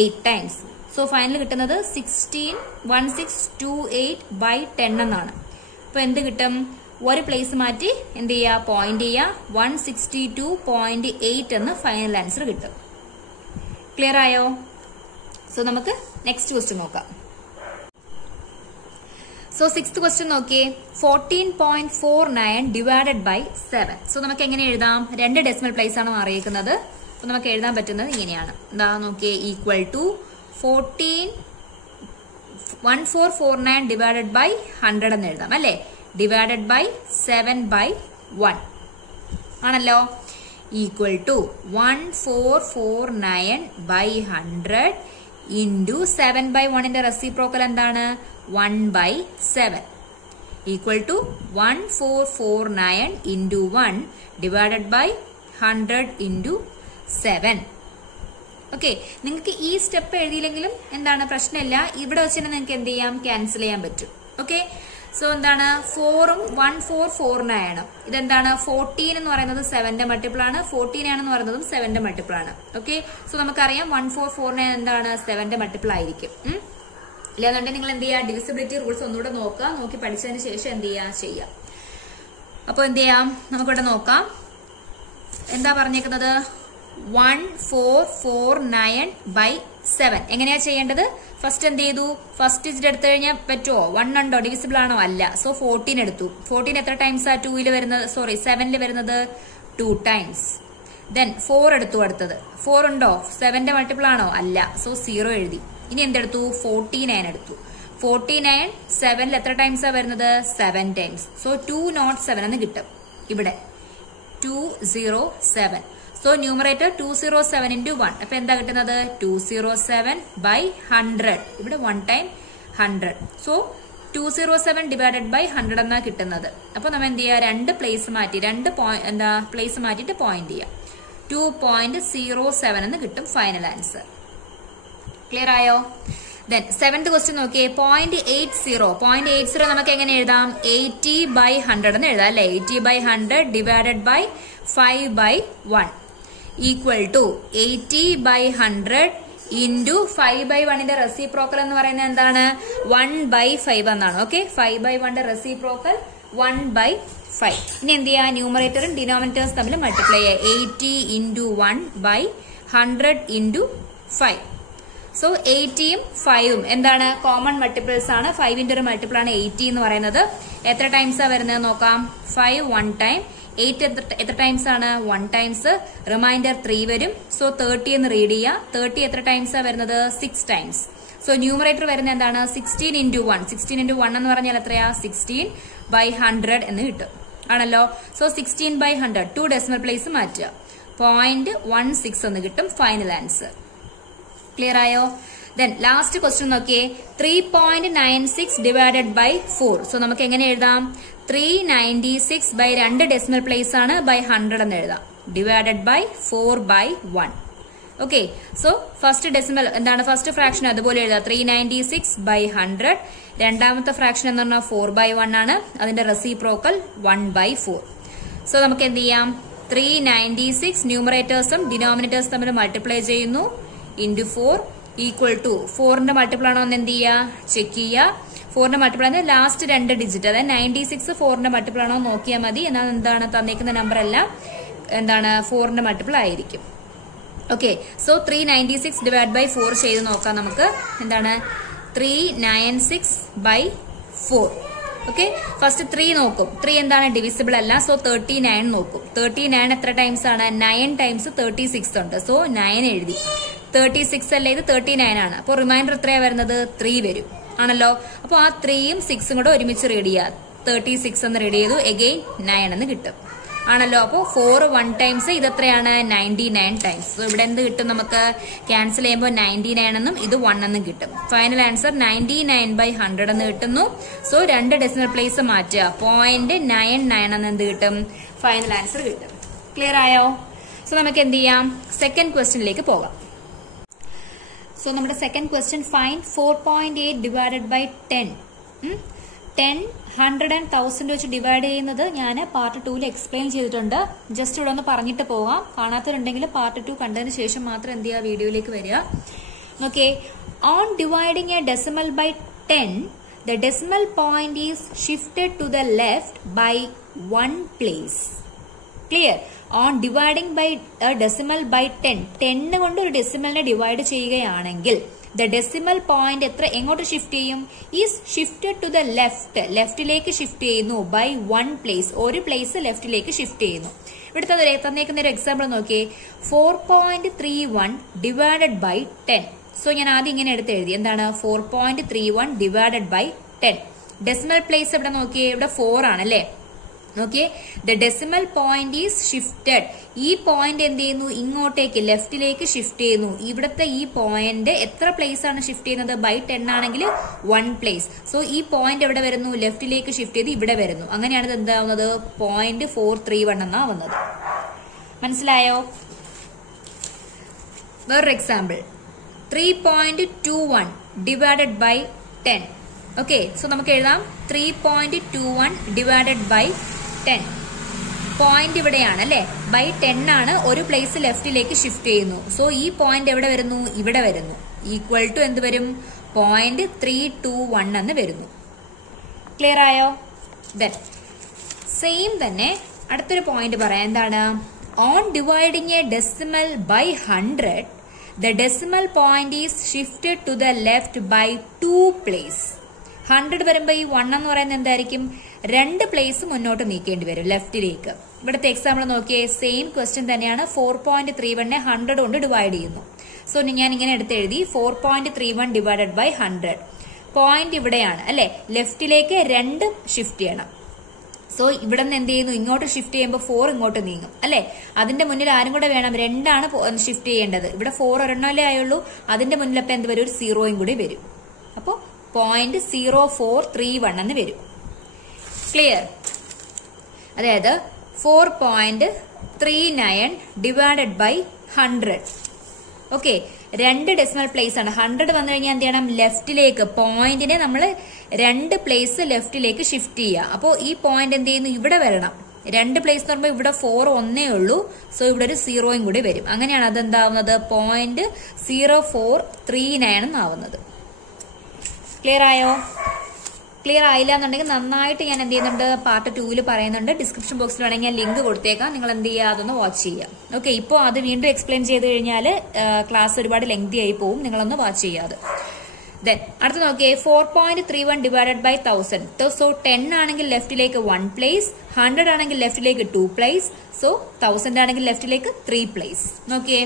8 ടൈംസ്. സോ ഫൈനൽ കിട്ടുന്നത് 1628/10 എന്നാണ്. അപ്പൊ എന്ത് കിട്ടും, ഒരു പ്ലേസ് മാറ്റി എന്ത് ചെയ്യുക, പോയിന്റ് ചെയ്യുക, 162.8 എന്ന് ഫൈനൽ ആൻസർ കിട്ടും. ക്ലിയർ ആയോ? സോ നമുക്ക് നെക്സ്റ്റ് ക്വസ്റ്റ്യൻ നോക്കാം. സോ 6th ക്വസ്റ്റ്യൻ നോക്കിയേ, 14.49 ഡിവൈഡഡ് ബൈ 7. സോ നമുക്ക് എങ്ങനെ എഴുതാം, 2 ഡെസിമൽ പ്ലേസ് ആണ് മാറിയിരിക്കുന്നത്. അപ്പൊ നമുക്ക് എഴുതാൻ പറ്റുന്നത് ഇങ്ങനെയാണ്, എന്താ നോക്കിയേ, ഈക്വൽ ടു 1449 ഡിവൈഡഡ് ബൈ 100 എന്ന് എഴുതാം അല്ലെ, ഡിവൈഡഡ് ബൈ 7/1 ആണല്ലോ. ഈക്വൽ ടു 1449/100 ഇൻറ്റു 7/1ന്റെ റെസിപ്രോക്കൽ എന്താണ്, 1/7 equal to 1449 into 1 divided by 100 into 7. Okay, നിങ്ങൾക്ക് ഈ സ്റ്റെപ്പ് എഴുതിയില്ലെങ്കിലും എന്താണ് പ്രശ്നമില്ല, ഇവിടെ വെച്ച് തന്നെ നിങ്ങൾക്ക് എന്ത് ചെയ്യാം, ക്യാൻസൽ ചെയ്യാൻ പറ്റും. ഓക്കെ, സോ എന്താണ് 4ഉം 1449 ഇതെന്താണ് 14 എന്ന് പറയുന്നത് 7ന്റെ മൾട്ടിപ്പിൾ ആണ്, 14 ആണെന്ന് പറയുന്നതും 7ന്റെ മൾട്ടിപ്പിൾ ആണ്. ഓക്കെ, സോ നമുക്കറിയാം 1449 എന്താണ് 7ന്റെ മൾട്ടിപ്പിൾ ആയിരിക്കും. ഇല്ലാന്നുണ്ടെങ്കിൽ നിങ്ങൾ എന്ത് ചെയ്യുക, ഡിവിസിബിലിറ്റി റൂൾസ് ഒന്നുകൂടെ നോക്കുക, നോക്കി പഠിച്ചതിന് ശേഷം എന്ത് ചെയ്യാം. അപ്പൊ എന്ത് ചെയ്യാം, നമുക്കിവിടെ നോക്കാം. എന്താ പറഞ്ഞേക്കുന്നത്, 1449/7 എങ്ങനെയാ ചെയ്യേണ്ടത്, ഫസ്റ്റ് എന്ത് ചെയ്തു, ഫസ്റ്റ് ഡിജിറ്റ് എടുത്തു കഴിഞ്ഞാൽ പറ്റുമോ, 1 ഉണ്ടോ, ഡിവിസിബിൾ ആണോ, അല്ല. സോ 14 എടുത്തു. 14 എത്ര ടൈംസ് ആ 2 വരുന്നത്, സോറി 7 വരുന്നത് 2 ടൈംസ്. ദെൻ 4 എടുത്തു, അടുത്തത് 4 ഉണ്ടോ, 7ന്റെ മൾട്ടിപ്പിൾ ആണോ, അല്ല. സോ 0 എഴുതി. ഇനി എന്തെടുത്തു, 49 എടുത്തു. 49 7 എത്ര ടൈംസാ വരുന്നത്, 7 ടൈംസ്. സോ 207 എന്ന് കിട്ടും ഇവിടെ, 207. സോ ന്യൂമറേറ്റർ 207 ഇൻറ്റു 1, അപ്പൊ എന്താ കിട്ടുന്നത്, 207/100. ഇവിടെ 1 ടൈം 100. സോ 207 ഡിവൈഡഡ് ബൈ 100 എന്നാ കിട്ടുന്നത്. അപ്പൊ നമ്മൾ എന്ത് ചെയ്യുക, 2 പ്ലേസ് മാറ്റി, 2 പ്ലേസ് മാറ്റിയിട്ട് പോയിന്റ് ചെയ്യാം, 2.07 എന്ന് കിട്ടും ഫൈനൽ ആൻസർ. ക്ലിയർ ആയോ? ദെൻ 7th ക്വസ്റ്റ്യൻ നോക്കിയേ, 0.80 നമുക്ക് എങ്ങനെ എഴുതാം, 80/100 എന്ന് എഴുതാം അല്ലെ. 80/100 divided by 5/1 equal to 80/100 into 5/1ന്റെ റെസിപ്രോക്കൽ എന്ന് പറയുന്നത് എന്താണ്, 1/5 എന്നാണ്. ഓക്കെ, 5/1ന്റെ റെസിപ്രോക്കൽ 1/5. ഇനി എന്ത് ചെയ്യുക, ന്യൂമറേറ്ററും ഡിനോമിനേറ്റേഴ്സ് തമ്മിൽ മൾട്ടിപ്ലൈ ചെയ്യുക, 80 ഇൻറ്റു 1/100 ഇൻറ്റു 5. സോ 80യും 5ഉം എന്താണ്, കോമൺ മൾട്ടിപ്പിൾസ് ആണ്. 5ന്റെ ഒരു മൾട്ടിപ്പിൾ ആണ് 80 എന്ന് പറയുന്നത്. എത്ര ടൈംസാ വരുന്നത് നോക്കാം, 5 1 ടൈം, 8 എത്ര ടൈംസ് ആണ്, 1 ടൈംസ്, റിമൈൻഡർ 3 വരും. സോ 30 എന്ന് റീഡ് ചെയ്യുക. 30 എത്ര ടൈംസാ വരുന്നത്, 6 ടൈംസ്. സോ ന്യൂമറേറ്റർ വരുന്നത് എന്താണ്, 16 ഇൻറ്റു 1. 16 ഇൻറ്റു 1 എന്ന് പറഞ്ഞാൽ എത്രയാ, 16/100 എന്ന് കിട്ടും ആണല്ലോ. സോ 16/100 2 ഡെസിമൽ പ്ലേസ് മാറ്റുക, 0.16 എന്ന് കിട്ടും ഫൈനൽ ആൻസർ. ക്ലിയർ ആയോ? ദെൻ ലാസ്റ്റ് ക്വസ്റ്റ്യൻ നോക്കിയേ, 3.96 ഡിവൈഡഡ് ബൈ 4. സോ നമുക്ക് എങ്ങനെ എഴുതാം? 396 ബൈ 2 ഡെസിമൽ പ്ലേസ് ആണ്, ബൈ 100 എന്ന് എഴുതാം. Divided by 4/1. Okay, so first decimal എന്താണ്, ഫസ്റ്റ് ഫ്രാക്ഷൻ അതുപോലെ എഴുതാം, 396 ബൈ 100. രണ്ടാമത്തെ ഫ്രാക്ഷൻ എന്ന് പറഞ്ഞാൽ 4/1 ആണ്, അതിന്റെ റെസിപ്രോക്കൽ 1/4. സോ നമുക്ക് എന്ത് ചെയ്യാം? 396 ന്യൂമറേറ്റേഴ്സും ഡിനോമിനേറ്റേഴ്സും തമ്മിൽ മൾട്ടിപ്ലൈ ചെയ്യുന്നു, ഇൻറ്റു 4 ഈക്വൽ ടു 4ന്റെ മൾട്ടിപ്പിൾ ആണോ എന്ന് എന്ത് ചെയ്യുക? ചെക്ക് ചെയ്യുക. 4ന്റെ മൾട്ടിപ്പിൾ ആണ് ലാസ്റ്റ് 2 ഡിജിറ്റ്, അതായത് 96 4ന്റെ മൾട്ടിപ്പിൾ ആണോ നോക്കിയാൽ മതി. എന്നാൽ എന്താണ് തന്നേക്കുന്ന നമ്പർ എല്ലാം എന്താണ് 4ന്റെ മൾട്ടിപ്പിൾ ആയിരിക്കും. ഓക്കെ, സോ 396 ഡിവൈഡ് ബൈ 4 ചെയ്ത് നോക്കാം നമുക്ക്. എന്താണ് 396 ബൈ 4. ഓക്കെ, ഫസ്റ്റ് 3 നോക്കും. 3 എന്താണ് ഡിവിസിബിൾ അല്ല, സോ 39 നോക്കും. 39 എത്ര ടൈംസ് ആണ്? 9 ടൈംസ് 36 ഉണ്ട്, സോ 9 എഴുതി. 36 അല്ലേ, ഇത് 39 ആണ്. അപ്പോൾ റിമൈൻഡർ എത്രയാ വരുന്നത്? 3 വരും ആണല്ലോ. അപ്പോൾ ആ 3യും 6ഉം കൂടെ ഒരുമിച്ച് റീഡ് ചെയ്യുക. 36 എന്ന് റീഡ് ചെയ്തു, എഗെയിൻ 9 എന്ന് കിട്ടും ആണല്ലോ. അപ്പോൾ 4 1 ടൈംസ്, ഇത് എത്രയാണ്? 99 ടൈംസ്. സോ ഇവിടെ എന്ത് കിട്ടും നമുക്ക്? ക്യാൻസൽ ചെയ്യുമ്പോൾ 99 എന്നും ഇത് 1 എന്നും കിട്ടും. ഫൈനൽ ആൻസർ 99/100 എന്ന് കിട്ടുന്നു. സോ 2 ഡെസിമൽ പ്ലേസ് മാറ്റുക, 0.99 എന്ന് എന്ത് കിട്ടും? ഫൈനൽ ആൻസർ കിട്ടും. ക്ലിയർ ആയോ? സോ നമുക്ക് എന്ത് ചെയ്യാം? സെക്കൻഡ് ക്വസ്റ്റ്യനിലേക്ക് പോകാം. സോ നമ്മുടെ second question, find 4.8 divided by 10. 10 100 and 1000 വെച്ച് ഡിവൈഡ് ചെയ്യുന്നത് ഞാൻ പാർട്ട് 2 എക്സ്പ്ലെയിൻ ചെയ്തിട്ടുണ്ട്. ജസ്റ്റ് ഇവിടെ ഒന്ന് പറഞ്ഞിട്ട് പോകാം. കാണാത്തവരുണ്ടെങ്കിൽ പാർട്ട് 2 കണ്ടതിന് ശേഷം മാത്രം എന്ത് ചെയ്യുക? വീഡിയോയിലേക്ക് വരിക. Okay, on dividing a decimal by 10, the decimal point is shifted to the left by 1 place. Clear? On dividing by a decimal by 10 കൊണ്ട് ഒരു ഡെസിമലിനെ ഡിവൈഡ് ചെയ്യുകയാണെങ്കിൽ the decimal point എത്ര എങ്ങോട്ട് ഷിഫ്റ്റ് ചെയ്യും? Is shifted to the left, ലെഫ്റ്റിലേക്ക് shift ചെയ്യുന്നു, by 1 place, ഒരു പ്ലേസ് ലെഫ്റ്റിലേക്ക് ഷിഫ്റ്റ് ചെയ്യുന്നു. ഇവിടുത്തെ തന്നേക്കുന്ന ഒരു എക്സാമ്പിൾ നോക്കിയേ, 4.31 ഡിവൈഡഡ് ബൈ 10. സോ ഞാൻ ആദ്യം ഇങ്ങനെ എടുത്ത് എഴുതി, എന്താണ് 4.31 ഡിവൈഡഡ് ബൈ 10. ഡെസിമൽ പ്ലേസ് ഇവിടെ നോക്കിയേ, ഇവിടെ 4 ആണ് അല്ലേ? നോക്കിയേ, the decimal point is shifted. ഈ പോയിന്റ് എന്ത് ചെയ്യുന്നു? ഇങ്ങോട്ടേക്ക് ലെഫ്റ്റിലേക്ക് ഷിഫ്റ്റ് ചെയ്യുന്നു. ഇവിടുത്തെ ഈ പോയിന്റ് എത്ര പ്ലേസ് ആണ് ഷിഫ്റ്റ് ചെയ്യുന്നത്? ബൈ 10 ആണെങ്കിൽ 1 പ്ലേസ്. സോ ഈ പോയിന്റ് എവിടെ വരുന്നു? ലെഫ്റ്റിലേക്ക് ഷിഫ്റ്റ് ചെയ്ത് ഇവിടെ വരുന്നു. അങ്ങനെയാണ് ഇത് എന്താവുന്നത്? 0.431 എന്നാവുന്നത്. മനസ്സിലായോ? വേറൊരു example, 3.21 divided by 10. Okay, so നമുക്ക് എഴുതാം 3.21 ഡിവൈഡഡ് ബൈ 10. പോയിന്റ് ഇവിടെയാണ് അല്ലെ, ബൈ 10 ആണ്, ഒരു പ്ലേസ് ലെഫ്റ്റിലേക്ക് ഷിഫ്റ്റ് ചെയ്യുന്നു. സോ ഈ പോയിന്റ് എവിടെ വരുന്നു? ഇവിടെ വരുന്നു. ഈക്വൽ ടു എന്ത് വരും? 0.321 എന്ന് വരുന്നു. ക്ലിയർ ആയോ? ദെൻ സെയിം തന്നെ അടുത്തൊരു പോയിന്റ് പറയാം. എന്താണ്? On dividing a decimal by 100, the decimal point is shifted to the left by 2 place. 100 വരുമ്പോൾ ഈ 1 എന്ന് പറയുന്നത് എന്തായിരിക്കും? 2 പ്ലേസ് മുന്നോട്ട് നീക്കേണ്ടി വരും ലെഫ്റ്റിലേക്ക്. ഇവിടുത്തെ എക്സാമ്പിൾ നോക്കിയേ, സെയിം ക്വസ്റ്റ്യൻ തന്നെയാണ്. 4.31 100 കൊണ്ട് ഡിവൈഡ് ചെയ്യുന്നു. സോ ഞാൻ ഇങ്ങനെ എടുത്ത് എഴുതി, 4.31 ഡിവൈഡഡ് ബൈ 100. പോയിന്റ് ഇവിടെയാണ് അല്ലെ, ലെഫ്റ്റിലേക്ക് 2 ഷിഫ്റ്റ് ചെയ്യണം. സോ ഇവിടെ നിന്ന് എന്ത് ചെയ്യുന്നു? ഇങ്ങോട്ട് ഷിഫ്റ്റ് ചെയ്യുമ്പോൾ 4 ഇങ്ങോട്ട് നീങ്ങും അല്ലെ. അതിന്റെ മുന്നിൽ ആരും കൂടെ വേണം? 2 ആണ് ഷിഫ്റ്റ് ചെയ്യേണ്ടത്. ഇവിടെ 4 ഒരെണ്ണല്ലേ ആയുള്ളൂ. അതിന്റെ മുന്നിൽ അപ്പൊ എന്ത് വരും? ഒരു 0യും കൂടി വരും. അപ്പോ 0.0431 എന്ന് വരും. ക്ലിയർ? അതായത് 4.39 divided by 100. Okay, 2 decimal place ആണ്. 100 വന്നു കഴിഞ്ഞാൽ എന്ത് ചെയ്യണം? ലെഫ്റ്റിലേക്ക് പോയിന്റിനെ നമ്മൾ 2 പ്ലേസ് ലെഫ്റ്റിലേക്ക് ഷിഫ്റ്റ് ചെയ്യുക. അപ്പോൾ ഈ പോയിന്റ് എന്ത് ചെയ്യുന്നു? ഇവിടെ വരണം. 2 പ്ലേസ് എന്ന് പറയുമ്പോൾ ഇവിടെ 4 ഒന്നേ ഉള്ളൂ. സോ ഇവിടെ ഒരു 0യും കൂടി വരും. അങ്ങനെയാണ് അതെന്താവുന്നത്? 0.0439 എന്നാവുന്നത്. ക്ലിയർ ആയോ? ക്ലിയർ ആയില്ല എന്നുണ്ടെങ്കിൽ നന്നായിട്ട് ഞാൻ എന്ത് ചെയ്യുന്നുണ്ട്? പാർട്ട് 2 പറയുന്നുണ്ട്. ഡിസ്ക്രിപ്ഷൻ ബോക്സിൽ വേണമെങ്കിൽ ഞാൻ ലിങ്ക് കൊടുത്തേക്കാം. നിങ്ങൾ എന്ത് ചെയ്യുക? അതൊന്ന് വാച്ച് ചെയ്യുക. ഓക്കെ, ഇപ്പോൾ അത് വീണ്ടും എക്സ്പ്ലെയിൻ ചെയ്ത് കഴിഞ്ഞാൽ ക്ലാസ് ഒരുപാട് ലെങ്തി ആയി പോവും. നിങ്ങളൊന്ന് വാച്ച് ചെയ്യാതെ. ദെൻ അടുത്ത് നോക്കിയേ, 4.31 ഡിവൈഡഡ് ബൈ 1000. സോ 10 ആണെങ്കിൽ ലെഫ്റ്റിലേക്ക് 1 പ്ലേസ്, 100 ആണെങ്കിൽ ലെഫ്റ്റിലേക്ക് 2 പ്ലേസ്, സോ 1000 ആണെങ്കിൽ ലെഫ്റ്റിലേക്ക് 3 പ്ലേസ്. നോക്കിയേ,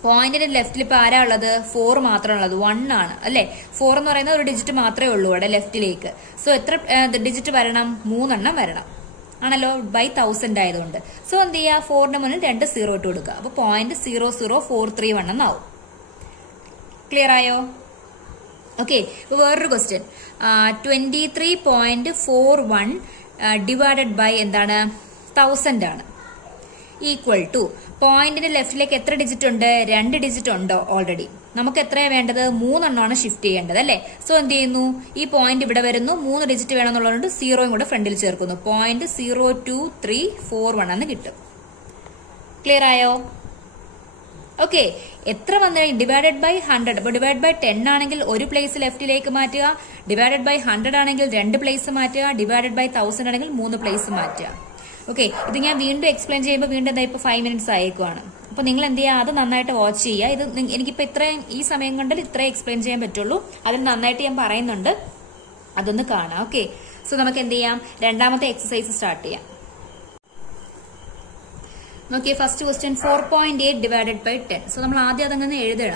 പോയിന്റിന്റെ ലെഫ്റ്റിൽ ഇപ്പൊ ആരാ ഉള്ളത്? 4 മാത്രമാണ് ഉള്ളത്. 1 ആണ് അല്ലെ. 4 എന്ന് പറയുന്നത് ഒരു ഡിജിറ്റ് മാത്രമേ ഉള്ളൂ ഇവിടെ ലെഫ്റ്റിലേക്ക്. സോ എത്ര ഡിജിറ്റ് വരണം? 3 എണ്ണം വരണം ആണല്ലോ, ബൈ 1000 ആയതുകൊണ്ട്. സോ എന്ത് ചെയ്യുക? 4ന്റെ മുന്നിൽ 2 0 ഇട്ട് കൊടുക്കുക. അപ്പൊ 0.00431 എന്നാവും. ക്ലിയർ ആയോ? ഓക്കെ, ഇപ്പൊ വേറൊരു ക്വസ്റ്റ്യൻ 23.41 ഡിവൈഡഡ് ബൈ എന്താണ് 1000 ആണ് ഈക്വൽ ടു പോയിന്റിന്റെ ലെഫ്റ്റിലേക്ക് എത്ര ഡിജിറ്റ് ഉണ്ട്? 2 ഡിജിറ്റ് ഉണ്ടോ? ഓൾറെഡി നമുക്ക് എത്രയാണ് വേണ്ടത്? 3 എണ്ണമാണ് ഷിഫ്റ്റ് ചെയ്യേണ്ടത് അല്ലെ? സോ എന്ത് ചെയ്യുന്നു? ഈ പോയിന്റ് ഇവിടെ വരുന്നു, 3 ഡിജിറ്റ് വേണമെന്നുള്ളതുകൊണ്ട് 0 കൂടെ ഫ്രണ്ടിൽ ചേർക്കുന്നു. 0.02341 എന്ന് കിട്ടും. ക്ലിയർ ആയോ? ഓക്കെ, എത്ര വന്നു? Divided by 100. അപ്പൊ ഡിവൈഡ് ബൈ 10 ആണെങ്കിൽ ഒരു പ്ലേസ് ലെഫ്റ്റിലേക്ക് മാറ്റുക, ഡിവൈഡഡ് ബൈ 100 ആണെങ്കിൽ 2 പ്ലേസ് മാറ്റുക, ഡിവൈഡഡ് ബൈ 1000 ആണെങ്കിൽ 3 പ്ലേസ് മാറ്റുക. ഓക്കെ, ഇത് ഞാൻ വീണ്ടും എക്സ്പ്ലെയിൻ ചെയ്യുമ്പോൾ വീണ്ടും എന്താ ഇപ്പൊ 5 മിനിറ്റ്സ് ആയേക്കുവാണ്. അപ്പൊ നിങ്ങൾ എന്ത് ചെയ്യുക? അത് നന്നായിട്ട് വാച്ച് ചെയ്യുക. ഇത് എനിക്കിപ്പോ ഇത്രയും ഈ സമയം കൊണ്ട് ഇത്രയും എക്സ്പ്ലെയിൻ ചെയ്യാൻ പറ്റുള്ളൂ. അതിൽ നന്നായിട്ട് ഞാൻ പറയുന്നുണ്ട്, അതൊന്ന് കാണാം. ഓക്കെ, സോ നമുക്ക് എന്ത് ചെയ്യാം? രണ്ടാമത്തെ എക്സസൈസ് സ്റ്റാർട്ട് ചെയ്യാം. നോക്കിയേ, first question 4.8 divided by 10. So നമ്മൾ ആദ്യം അതങ്ങനെ എഴുതുക.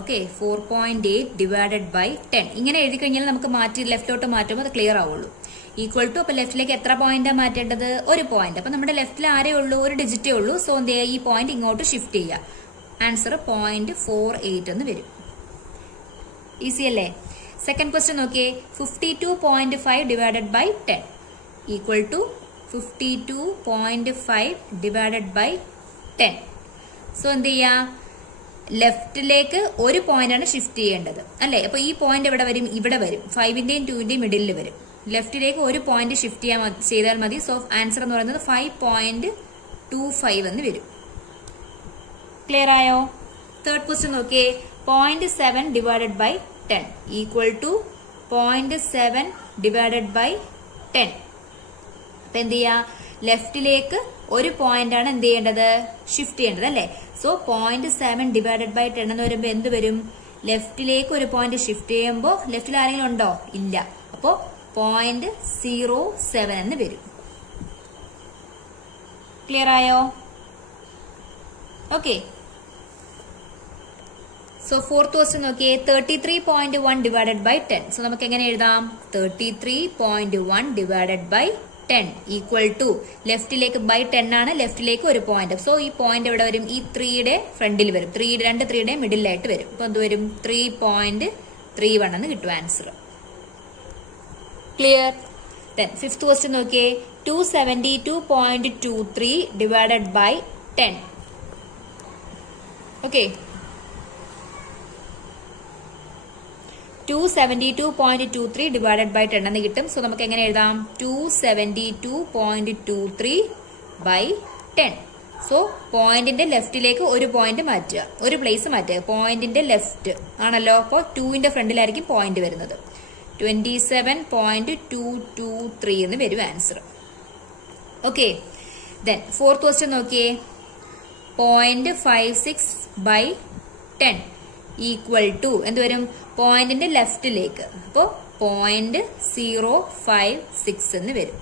ഓക്കെ, 4.8 ഡിവൈഡഡ് ബൈ 10 ഇങ്ങനെ എഴുതി കഴിഞ്ഞാൽ നമുക്ക് മാറ്റി ലെഫ്റ്റിലോട്ട് മാറ്റുമ്പോൾ അത് ക്ലിയർ ആവുള്ളൂ. ഈക്വൽ ടു, അപ്പൊ ലെഫ്റ്റിലേക്ക് എത്ര പോയിന്റാ മാറ്റേണ്ടത്? ഒരു പോയിന്റ്. അപ്പൊ നമ്മുടെ ലെഫ്റ്റിൽ ആരേ ഉള്ളൂ? ഒരു ഡിജിറ്റേ ഉള്ളൂ. സോ എന്ത് ചെയ്യുക? ഈ പോയിന്റ് ഇങ്ങോട്ട് ഷിഫ്റ്റ് ചെയ്യുക. ആൻസർ 0.48 എന്ന് വരും. ഈസി അല്ലേ? സെക്കൻഡ് ക്വസ്റ്റ്യൻ നോക്കിയേ, 52.5 divided by 10 equal to 52.5 divided by 10. So എന്ത് ചെയ്യാ? ലെഫ്റ്റിലേക്ക് ഒരു പോയിന്റ് ആണ് ഷിഫ്റ്റ് ചെയ്യേണ്ടത് അല്ലെ? അപ്പൊ ഈ പോയിന്റ് എവിടെ വരും? ഇവിടെ വരും. 5ന്റെയും 2ന്റെയും മിഡിലിൽ വരും. ലെഫ്റ്റിലേക്ക് ഒരു പോയിന്റ് ഷിഫ്റ്റ് ചെയ്താൽ മതി. സോ ആൻസർ എന്ന് പറയുന്നത് 5.25 എന്ന് വരും. ക്ലിയർ ആയോ? തേർഡ് ക്വസ്റ്റ്യൻ നോക്കിയേ, 0.7 divided by 10 equal to 0.7 divided by 10. അപ്പൊ എന്ത് ചെയ്യാ? ലെഫ്റ്റിലേക്ക് ഒരു പോയിന്റ് ആണ് എന്ത് ചെയ്യേണ്ടത്? ഷിഫ്റ്റ് ചെയ്യേണ്ടത് അല്ലെ? സോ 0.7 ഡിവൈഡഡ് ബൈ 10 എന്ന് വരുമ്പോ എന്ത് വരും? ലെഫ്റ്റിലേക്ക് ഒരു പോയിന്റ് ഷിഫ്റ്റ് ചെയ്യുമ്പോ ലെഫ്റ്റിൽ ആരെങ്കിലും ഉണ്ടോ? ഇല്ല. അപ്പോ 0.07 എന്ന് വരും. ക്ലിയർ ആയോ? ഓക്കെ, സോ ഫോർത്ത് ക്വസ്റ്റ്യൻ നോക്കിയേ, 33.1 ഡിവൈഡഡ് ബൈ 10. സോ നമുക്ക് എങ്ങനെ എഴുതാം? 33.1 ഡിവൈഡഡ് ബൈ 10 ഈക്വൽ ടു ലെഫ്റ്റിലേക്ക് ബൈ 10 ആണ്, ലെഫ്റ്റിലേക്ക് ഒരു പോയിന്റ്. സോ ഈ പോയിന്റ് എവിടെ വരും? ഈ 3യുടെ ഫ്രണ്ടിൽ വരും. 3യുടെ മിഡിലായിട്ട് വരും. അപ്പൊ എന്ത് വരും? 3.31 എന്ന് കിട്ടും answer. Clear? Then fifth question നോക്കിയേ, 272.23 divided by 10. Okay, 272.23 divided by 10 എന്ന് കിട്ടും. സോ നമുക്ക് എങ്ങനെ എഴുതാം? 272.23 ബൈ 10. സോ പോയിന്റിന്റെ ലെഫ്റ്റിലേക്ക് ഒരു പോയിന്റ് മാറ്റുക, ഒരു പ്ലേസ് മാറ്റുക. പോയിന്റിന്റെ ലെഫ്റ്റ് ആണല്ലോ, അപ്പോൾ 2ന്റെ ഫ്രണ്ടിലായിരിക്കും പോയിന്റ് വരുന്നത്. 27.223 എന്ന് വരും answer. Okay, then fourth question നോക്കിയേ, 0.56 ബൈ 10 ഈക്വൽ ടു എന്ത് വരും? പോയിന്റിന്റെ ലെഫ്റ്റിലേക്ക്. അപ്പോ 0.056 എന്ന് വരും.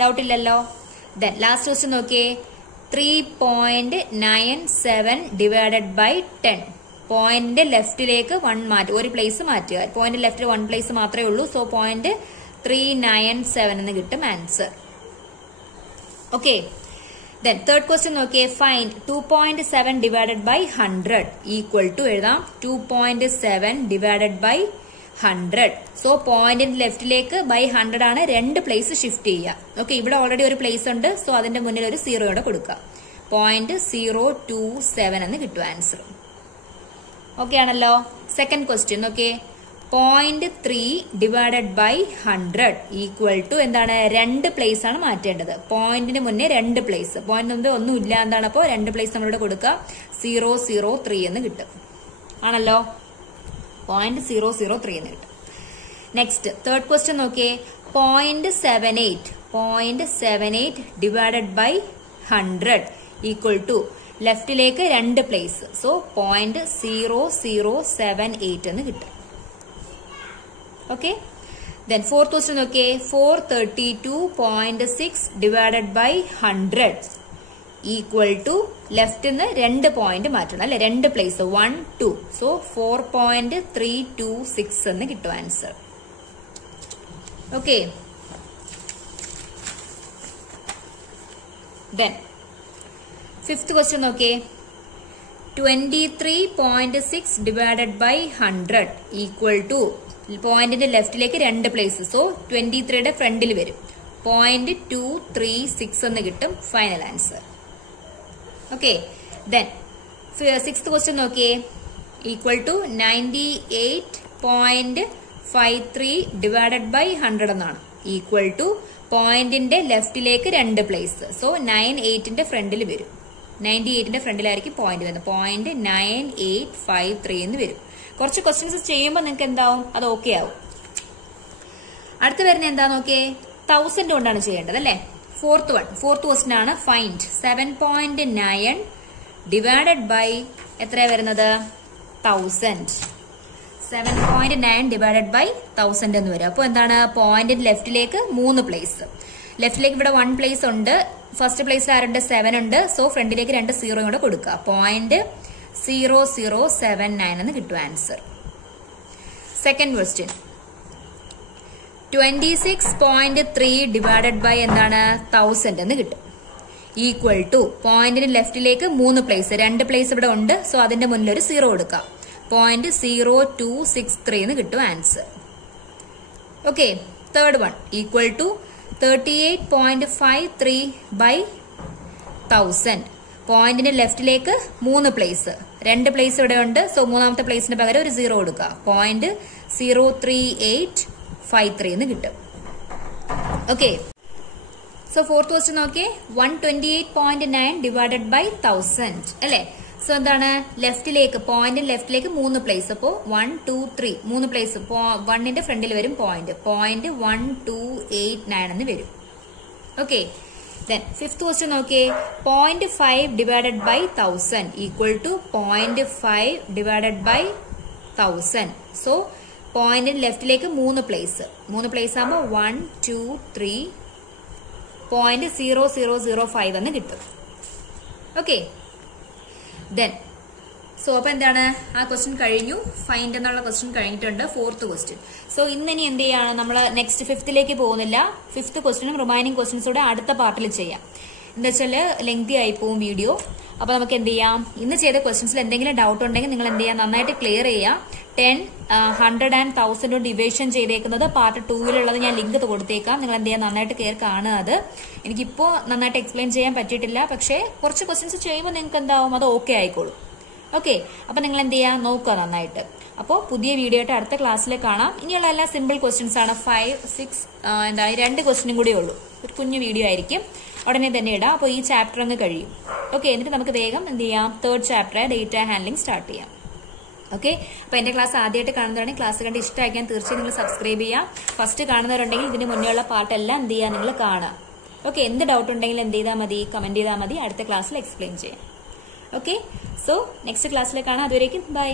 ഡൗട്ട് ഇല്ലല്ലോ? ദെൻ ലാസ്റ്റ് ക്വസ്റ്റ്യൻ നോക്കിയേ, 3.97 ഡിവൈഡഡ് ബൈ 10. പോയിന്റിന്റെ ലെഫ്റ്റിലേക്ക് 1 മാറ്റുക, ഒരു പ്ലേസ് മാറ്റുക. പോയിന്റ് ലെഫ്റ്റിൽ 1 പ്ലേസ് മാത്രമേ ഉള്ളൂ. സോ 0.397 എന്ന് കിട്ടും answer. Okay, then third question നോക്കിയേ, find 2.7 divided by 100 equal to എഴുതാം 2.7 ഡിവൈഡഡ് ബൈ 100. സോ പോയിന്റിന്റെ ലെഫ്റ്റിലേക്ക് ബൈ 100 ആണ്, 2 പ്ലേസ് ഷിഫ്റ്റ് ചെയ്യുക. ഓക്കെ, ഇവിടെ ഓൾറെഡി ഒരു പ്ലേസ് ഉണ്ട്. സോ അതിന്റെ മുന്നിൽ ഒരു 0 കൊടുക്കുക. 0.027 എന്ന് കിട്ടും ആൻസർ. ഓക്കെ ആണല്ലോ? Second question okay, 0.3 divided by 100 equal to എന്താണ്? 2 പ്ലേസ് ആണ് മാറ്റേണ്ടത്. പോയിന്റിന് മുന്നേ 2 പ്ലേസ്, പോയിന്റ് മുമ്പേ ഒന്നും ഇല്ല എന്താണ്? അപ്പോൾ 2 പ്ലേസ് നമ്മളിവിടെ കൊടുക്കുക. 003 എന്ന് കിട്ടും. ആണല്ലോ? 0.003 എന്ന് കിട്ടും. നെക്സ്റ്റ് തേർഡ് ക്വസ്റ്റ്യൻ നോക്കിയേ, 0.78 ഡിവൈഡഡ് ബൈ 100 ഈക്വൽ ടു ലെഫ്റ്റിലേക്ക് 2 പ്ലേസ്. സോ 0.0078 എന്ന് കിട്ടും. ഓക്കെ, ദെൻ ഫോർത്ത് ക്വസ്റ്റ്യൻ നോക്കിയേ, 432.6 ഡിവൈഡഡ് ബൈ 100 ഈക്വൽ ടു ലെഫ്റ്റിന്ന് 2 പോയിന്റ് മാറ്റണം അല്ലെ? 2 പ്ലേസ് 1, 2. സോ 4.326 എന്ന് കിട്ടും answer. Okay, then fifth question നോക്കിയേ, 23.6 divided by 100 equal to പോയിന്റിന്റെ ലെഫ്റ്റിലേക്ക് 2 പ്ലേസ്. സോ 23യുടെ ഫ്രണ്ടിൽ വരും 0.236 എന്ന് കിട്ടും final answer. Okay, then 6th question നോക്കിയേ. ഈക്വൽ ടു 98.53 ഡിവൈഡഡ് ബൈ 100 എന്നാണ്. ഈക്വൽ ടു പോയിന്റിന്റെ ലെഫ്റ്റിലേക്ക് 2 പ്ലേസ്. സോ 98ന്റെ ഫ്രണ്ടിൽ വരും. 98ന്റെ ഫ്രണ്ടിലായിരിക്കും പോയിന്റ് വരുന്നത്. 0.9853 എന്ന് വരും. കുറച്ച് ക്വസ്റ്റ്യൻസ് ചെയ്യുമ്പോൾ നിങ്ങൾക്ക് എന്താവും, അത് ഓക്കെ ആവും. അടുത്ത് വരുന്ന എന്താ നോക്കിയേ, 1000 കൊണ്ടാണ് ചെയ്യേണ്ടത് അല്ലെ. ഫോർത്ത് ക്വസ്റ്റ്യൻ ആണ്. ഫൈൻഡ് 7.9 ഡിവൈഡഡ് ബൈ എത്രയാ വരുന്നത്, 1000. 7.9 ഡിവൈഡഡ് ബൈ 1000 എന്ന് വരും. അപ്പോൾ എന്താണ്, പോയിന്റിന്റെ ലെഫ്റ്റിലേക്ക് 3 പ്ലേസ്. ലെഫ്റ്റിലേക്ക് ഇവിടെ 1 പ്ലേസ് ഉണ്ട്. ഫസ്റ്റ് പ്ലേസിൽ ആരുണ്ട്, 7 ഉണ്ട്. സോ ഫ്രണ്ടിലേക്ക് 2 0 കൂടെ കൊടുക്കുക. 0.0079 എന്ന് കിട്ടും answer. Second question 26.3 divided by എന്താണ്, 1000 എന്ന് കിട്ടും. ഈക്വൽ ടു പോയിന്റിന് ലെഫ്റ്റിലേക്ക് 3 പ്ലേസ്, 2 പ്ലേസ് ഇവിടെ ഉണ്ട്. സോ അതിന്റെ മുന്നിൽ ഒരു 0 കൊടുക്കാം. 0.0263 എന്ന് കിട്ടും answer. Okay, third one equal to 38.53 by 1000. പോയിന്റിന്റെ ലെഫ്റ്റിലേക്ക് 3 പ്ലേസ്, 2 പ്ലേസ് ഇവിടെ ഉണ്ട്. സോ മൂന്നാമത്തെ പ്ലേസിന് പകരം ഒരു 0 കൊടുക്കുക. 0.03853 എന്ന് കിട്ടും. ഓക്കെ, സോ ഫോർത്ത് ക്വസ്റ്റ്യൻ നോക്കിയേ. 128.9 ഡിവൈഡഡ് ബൈ 1000 അല്ലെ. സോ എന്താണ്, ലെഫ്റ്റിലേക്ക് പോയിന്റിന്റെ ലെഫ്റ്റിലേക്ക് 3 പ്ലേസ്. അപ്പോ 1 2 3 3 പ്ലേസ്. 1ന്റെ ഫ്രണ്ടിൽ വരും പോയിന്റ്. 0.1289 എന്ന് വരും. ഓക്കെ, ദെൻ ഫിഫ്ത് ക്വസ്റ്റ്യൻ നോക്കിയേ. 0.5 divided by 1000 equal to 0.5 divided by 1000. So പോയിന്റിന്റെ ലെഫ്റ്റിലേക്ക് 3 പ്ലേസ്. 3 പ്ലേസ് ആകുമ്പോൾ 1 2 3 0.0005 എന്ന് കിട്ടും. ഓക്കെ, ദെൻ സോ അപ്പൊ എന്താണ്, ആ ക്വസ്റ്റ്യൻ കഴിഞ്ഞു. ഫൈൻഡ് എന്നുള്ള ക്വസ്റ്റ്യൻ കഴിഞ്ഞിട്ടുണ്ട്. Fourth question. സോ ഇന്നിനി എന്ത് ചെയ്യാണ്, നമ്മൾ നെക്സ്റ്റ് ഫിഫ്ത്തിലേക്ക് പോകുന്നില്ല. ഫിഫ്ത്ത് ക്വസ്റ്റ്യനും റിമൈനിങ് ക്വസ്റ്റ്യൻസൂടെ അടുത്ത പാർട്ടിൽ ചെയ്യാം. എന്താ വെച്ചാല് ലെങ്തി ആയി പോകും വീഡിയോ. അപ്പൊ നമുക്ക് എന്ത് ചെയ്യാം, ഇന്ന് ചെയ്ത ക്വസ്റ്റ്യൻസിൽ എന്തെങ്കിലും ഡൗട്ട് ഉണ്ടെങ്കിൽ നിങ്ങൾ എന്ത് ചെയ്യാം, നന്നായിട്ട് ക്ലിയർ ചെയ്യാം. 10, 100 and 1000 ഡിവിഷൻ ചെയ്തേക്കുന്നത് പാർട്ട് 2-ലുള്ളത് ഞാൻ ലിങ്ക് കൊടുത്തേക്കാം. നിങ്ങൾ എന്ത് ചെയ്യാം, നന്നായിട്ട് കയറി കാണുക. അത് എനിക്കിപ്പോ നന്നായിട്ട് എക്സ്പ്ലെയിൻ ചെയ്യാൻ പറ്റിയിട്ടില്ല. പക്ഷേ കുറച്ച് ക്വസ്റ്റ്യൻസ് ചെയ്യുമ്പോൾ നിങ്ങൾക്ക് എന്താവും, അത് ഓക്കെ ആയിക്കോളും. ഓക്കെ, അപ്പൊ നിങ്ങൾ എന്ത് ചെയ്യാം, നോക്കുക നന്നായിട്ട്. അപ്പോൾ പുതിയ വീഡിയോ ആയിട്ട് അടുത്ത ക്ലാസ്സിൽ കാണാം. ഇനിയുള്ള എല്ലാം സിമ്പിൾ ക്വസ്റ്റ്യൻസ് ആണ്. 5, 6 എന്താണ് 2 ക്വസ്റ്റ്യനും കൂടെ ഉള്ളൂ. ഒരു കുഞ്ഞു വീഡിയോ ആയിരിക്കും, ഉടനെ തന്നെ ഇടാം. അപ്പോൾ ഈ ചാപ്റ്റർ അങ്ങ് കഴിയും. ഓക്കെ, എന്നിട്ട് നമുക്ക് വേഗം എന്ത് ചെയ്യാം, third chapter data handling start ചെയ്യാം. ഓക്കെ, അപ്പൊ എന്റെ ക്ലാസ് ആദ്യമായിട്ട് കാണുന്നവരാണെങ്കിൽ ക്ലാസ് കണ്ട് ഇഷ്ടമാക്കാൻ തീർച്ചയായും നിങ്ങൾ സബ്സ്ക്രൈബ് ചെയ്യാം. ഫസ്റ്റ് കാണുന്നവരുണ്ടെങ്കിൽ ഇതിന് മുന്നേ ഉള്ള പാട്ടെല്ലാം എന്ത് ചെയ്യാം, നിങ്ങൾ കാണാം. ഓക്കെ, എന്ത് ഡൗട്ട് ഉണ്ടെങ്കിലും എന്ത് ചെയ്താൽ മതി, കമന്റ് ചെയ്താൽ മതി. അടുത്ത ക്ലാസ്സിൽ എക്സ്പ്ലെയിൻ ചെയ്യാം. ഓക്കെ, സോ നെക്സ്റ്റ് ക്ലാസ്സിൽ കാണാം. അതുവരേക്കും ബൈ.